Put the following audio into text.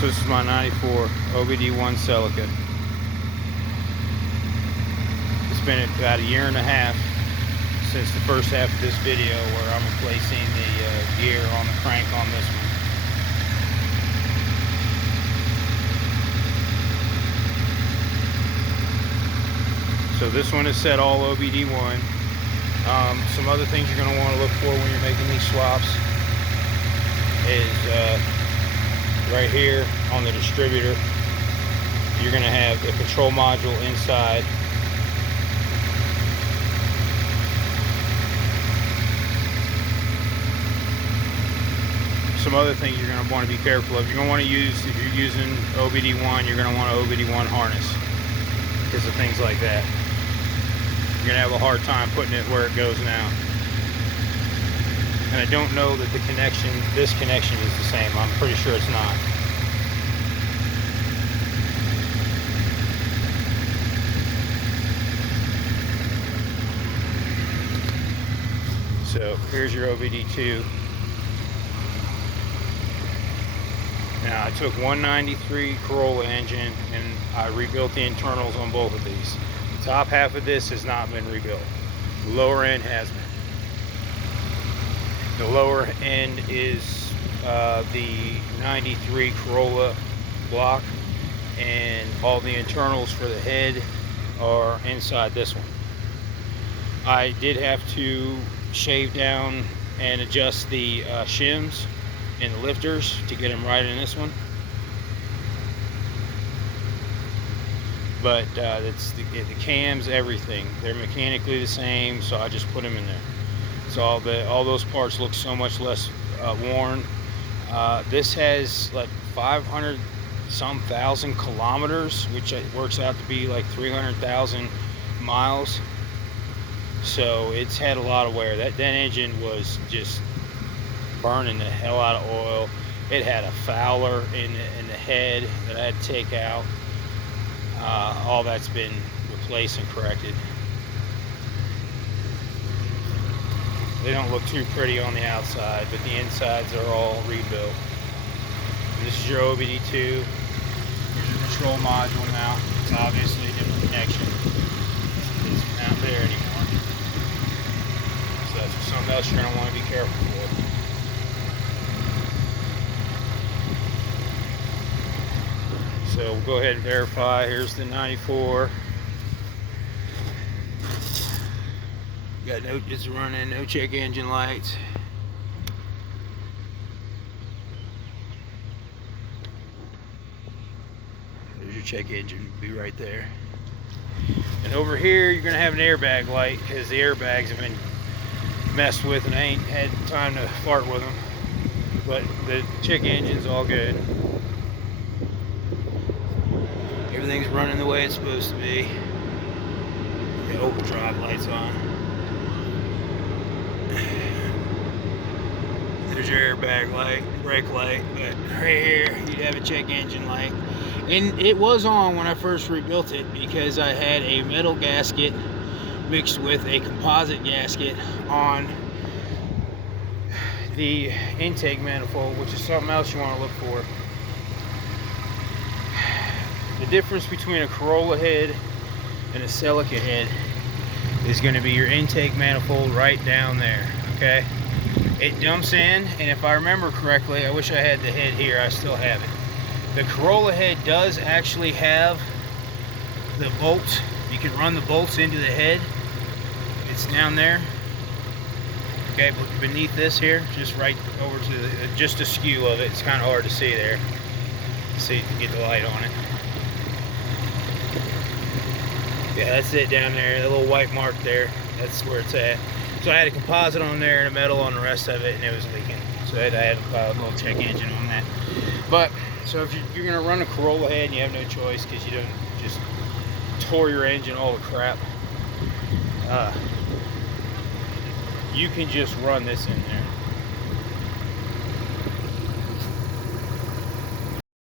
So this is my 94 obd1 Celica. It's been about a year and a half since the first half of this video where I'm replacing the gear on the crank on this one. So this one is set all obd1. Some other things you're going to want to look for when you're making these swaps is right here on the distributor, you're going to have the control module inside. Some other things you're going to want to be careful of. You're going to want to use, if you're using obd1, you're going to want an obd1 harness because of things like that. You're going to have a hard time putting it where it goes now. And I don't know that the connection, this connection is the same. I'm pretty sure it's not. So here's your obd2. Now I took 193 Corolla engine and I rebuilt the internals on both of these. The top half of this has not been rebuilt. The lower end has been. The lower end is the 93 Corolla block, and all the internals for the head are inside this one. I did have to shave down and adjust the shims and the lifters to get them right in this one. But it's the cams, everything. They're mechanically the same, so I just put them in there. So all those parts look so much less worn. This has like 500 some thousand kilometers, which works out to be like 300,000 miles. So it's had a lot of wear. That engine was just burning the hell out of oil. It had a fouler in the head that I had to take out. All that's been replaced and corrected. They don't look too pretty on the outside, but the insides are all rebuilt. And this is your obd2. Here's your control module mount. It's obviously a different connection. It's not there anymore. So that's something else you're going to want to be careful for. So we'll go ahead and verify. Here's the 94. Got no, it's running, no check engine lights. There's your check engine, be right there. And over here, you're gonna have an airbag light because the airbags have been messed with and I ain't had time to fart with them. But the check engine's all good. Everything's running the way it's supposed to be. The overdrive lights on. There's your airbag light, brake light, but right here you'd have a check engine light. And it was on when I first rebuilt it because I had a metal gasket mixed with a composite gasket on the intake manifold, which is something else you want to look for. The difference between a Corolla head and a Celica head is going to be your intake manifold right down there, okay? It dumps in, and if I remember correctly, I wish I had the head here, I still have it. The Corolla head does actually have the bolts. You can run the bolts into the head. It's down there. Okay, but beneath this here, just right over to the, just a skew of it. It's kind of hard to see there. See if you can get the light on it. Yeah, that's it down there, the little white mark there. That's where it's at. So I had a composite on there and a metal on the rest of it, and it was leaking. So I had a little check engine on that. But, so if you're going to run a Corolla head and you have no choice because you don't just tore your engine all the crap, you can just run this in there.